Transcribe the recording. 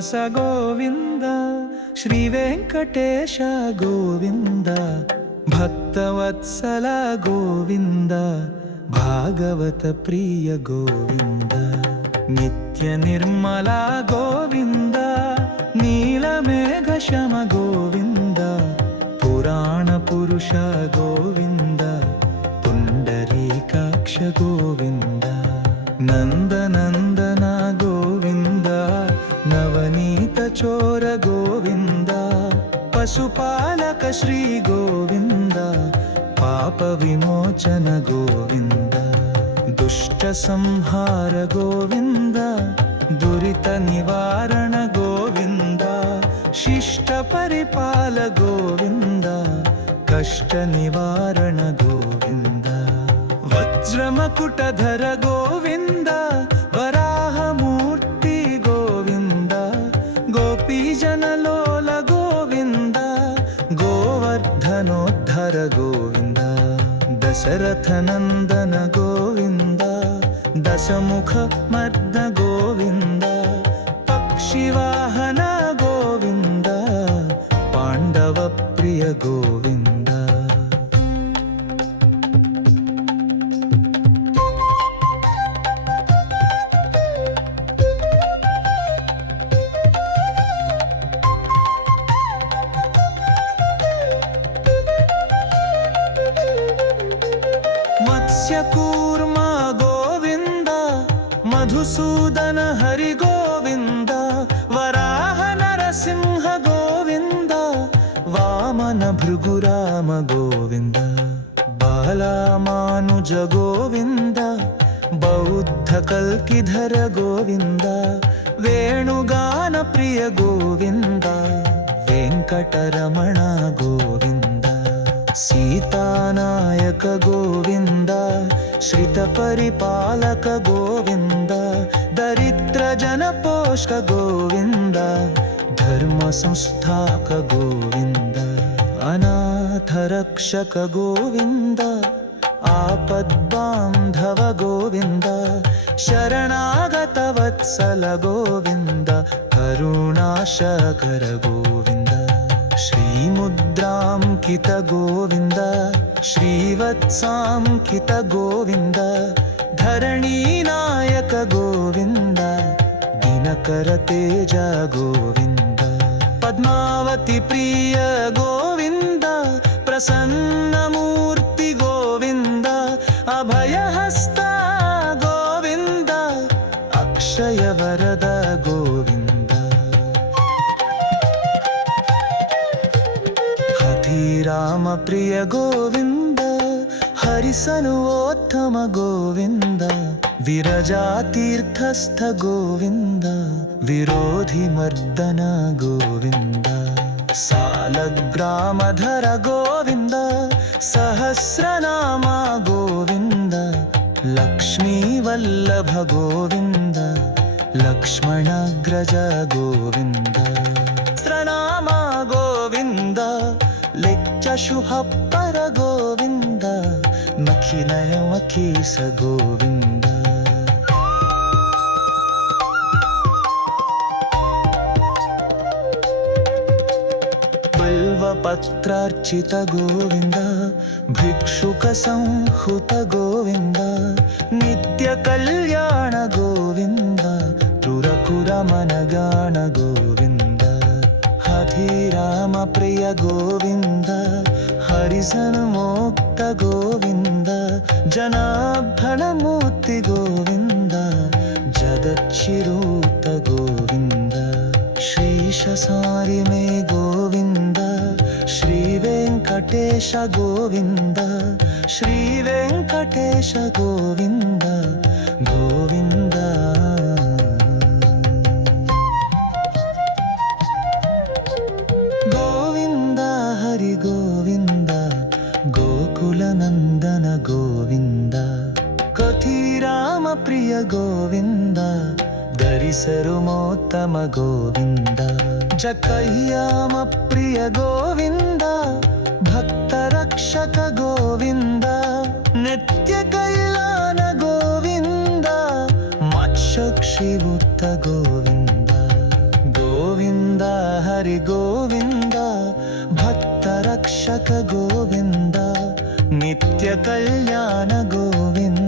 ಶ್ರೀನಿವಾಸ ಗೋವಿಂದ, ಶ್ರೀ ವೆಂಕಟೇಶ ಗೋವಿಂದ, ಭಕ್ತವತ್ಸಲ ಗೋವಿಂದ, ಭಾಗವತ ಪ್ರಿಯ ಗೋವಿಂದ, ನಿತ್ಯ ನಿರ್ಮಲ ಗೋವಿಂದ, ನೀಲಮೇಘ ಶಮ ಗೋವಿಂದ, ಪುರಾಣ ಪುರುಷ ಗೋವಿಂದ, ಪುಂಡರೀಕಾಕ್ಷ ಗೋವಿಂದ, ನಂದನಂದನ ಗೋವಿಂದ, ನವನೀತ ಚೋರ ಗೋವಿಂದ, ಪಶುಪಾಲಕ ಶ್ರೀ ಗೋವಿಂದ, ಪಾಪ ವಿಮೋಚನ ಗೋವಿಂದ, ದುಷ್ಟ ಸಂಹಾರ ಗೋವಿಂದ, ದುರಿತ ನಿವಾರಣ ಗೋವಿಂದ, ಶಿಷ್ಟ ಪರಿಪಾಲ ಗೋವಿಂದ, ಕಷ್ಟ ನಿವಾರಣ ಗೋವಿಂದ, ವಜ್ರಮಕುಟಧರ ಗೋವಿಂದ, ವರಾಹ ಮೂರ್ತಿ ಗೋವಿಂದ, ಗೋಪೀಜನಲೋಲ ಗೋವಿಂದ, ಗೋವರ್ಧನೋದ್ಧರ ಗೋವಿಂದ, ದಶರಥನಂದನ ಗೋವಿಂದ, ದಶಮುಖ ಮರ್ದ ಗೋವಿಂದ, ಪಕ್ಷಿವಾಹನ ಗೋವಿಂದ, ಪಾಂಡವ ಪ್ರಿಯ ಗೋವಿಂದ. ಮತ್ಸ್ಯಕೂರ್ಮ ಗೋವಿಂದ, ಮಧುಸೂದನ ಹರಿ ಗೋವಿಂದ, ವರಾಹ ನರಸಿಂಹ ಗೋವಿಂದ, ವಾಮನ ಭೃಗುರಾಮ ಗೋವಿಂದ, ಬಾಲಮಾನುಜ ಗೋವಿಂದ, ಬೌದ್ಧ ಕಲ್ಕಿಧರ ಗೋವಿಂದ, ವೇಣುಗಾನ ಪ್ರಿಯ ಗೋವಿಂದ, ವೆಂಕಟರಮಣ ಗೋವಿಂದ, ಸೀತಾನಾಯಕ ಗೋವಿಂದ, ಶ್ರಿತ ಪರಿಪಾಲಕ ಗೋವಿಂದ, ದರಿದ್ರ ಜನಪೋಷಕ ಗೋವಿಂದ, ಧರ್ಮ ಸಂಸ್ಥಾಕ ಗೋವಿಂದ, ಅನಾಥ ರಕ್ಷಕ ಗೋವಿಂದ, ಆಪದ್ಬಾಂಧವ ಗೋವಿಂದ, ಶರಣಾಗತ ವತ್ಸಲ ಗೋವಿಂದ, ಕರುಣಾಶಕರ ಗೋವಿಂದ, ಶ್ರೀಮುದ್ರಾಂಕಿತ ಗೋವಿಂದ, ಶ್ರೀವತ್ಸಾಂಕಿತ ಗೋವಿಂದ, ಧರಣೀನಾಯಕ ಗೋವಿಂದ, ದಿನಕರ ತೇಜ ಗೋವಿಂದ, ಪದ್ಮಾವತಿ ಪ್ರಿಯ ಗೋವಿಂದ, ಪ್ರಸನ್ನ ಮೂರ್ತಿ ಗೋವಿಂದ, ಅಭಯಹಸ್ತ ಗೋವಿಂದ, ಅಕ್ಷಯ ವರದ ಗೋವಿಂದ, ರಾಮ ಪ್ರಿಯ ಗೋವಿಂದ, ಹರಿಸನುವೋತ್ತಮ ಗೋವಿಂದ, ವಿರಜಾತೀರ್ಥಸ್ಥ ಗೋವಿಂದ, ವಿರೋಧಿ ಮರ್ದನ ಗೋವಿಂದ, ಸಾಲಗ್ರಾಮಧರ ಗೋವಿಂದ, ಸಹಸ್ರನಾಮ ಗೋವಿಂದ, ಲಕ್ಷ್ಮೀ ವಲ್ಲಭ ಗೋವಿಂದ, ಲಕ್ಷ್ಮಣಗ್ರಜ ಗೋವಿಂದ, ಸಹಸ್ರನಾಮ ಗೋವಿಂದ, ಲೆಚ್ಚ ಶುಭಪ್ಪರ ಗೋವಿಂದ, ಮಖಿನಯ ಮಖೀಸ ಗೋವಿಂದ. ಬಿಲ್ವಪತ್ರಾರ್ಚಿತ ಗೋವಿಂದ, ಭಿಕ್ಷುಕ ಸಂಹುತ ಗೋವಿಂದ, ನಿತ್ಯ ಕಲ್ಯಾಣ ಗೋವಿಂದ, ತುರಕುರ ಮನಗಾಣ ಗೋವಿಂದ, ಹರಿರಾಮ ಪ್ರಿಯ ಗೋವಿಂದ, ಹರಿಸನು ಮೋಕ್ತ ಗೋವಿಂದ, ಜನಾರ್ದನ ಮೂರ್ತಿ ಗೋವಿಂದ, ಜಗಚ್ಚಿರೂತ ಗೋವಿಂದ, ಶ್ರೀಶ ಸಾರಿಮೆ ಗೋವಿಂದ, ಶ್ರೀ ವೆಂಕಟೇಶ ಗೋವಿಂದ, ಶ್ರೀ ವೆಂಕಟೇಶ ಗೋವಿಂದ ಗೋವಿಂದ. ಗೋವಿಂದ ಹರಿ ಗೋವಿಂದ, ಗೋಕುಲ ನಂದನ ಗೋವಿಂದ, ಕಥಿರಾಮ ಪ್ರಿಯ ಗೋವಿಂದ, ಧರಿಸರು ಮೋತ್ತಮ ಗೋವಿಂದ, ಜಕಯ್ಯಾಮ ಪ್ರಿಯ ಗೋವಿಂದ, ಭಕ್ತ ರಕ್ಷಕ ಗೋವಿಂದ, ನಿತ್ಯ ಕಲ್ಯಾಣ ಗೋವಿಂದ, ಮತ್ಸ್ಯಕ್ಷಿವುತ್ತ ಗೋವಿಂದ, ಗೋವಿಂದ ಹರಿ ಗೋವಿಂದ ಭಕ್ತ ರಕ್ಷಕ ಗೋವಿಂದ ನಿತ್ಯ ಕಲ್ಯಾಣ ಗೋವಿಂದ.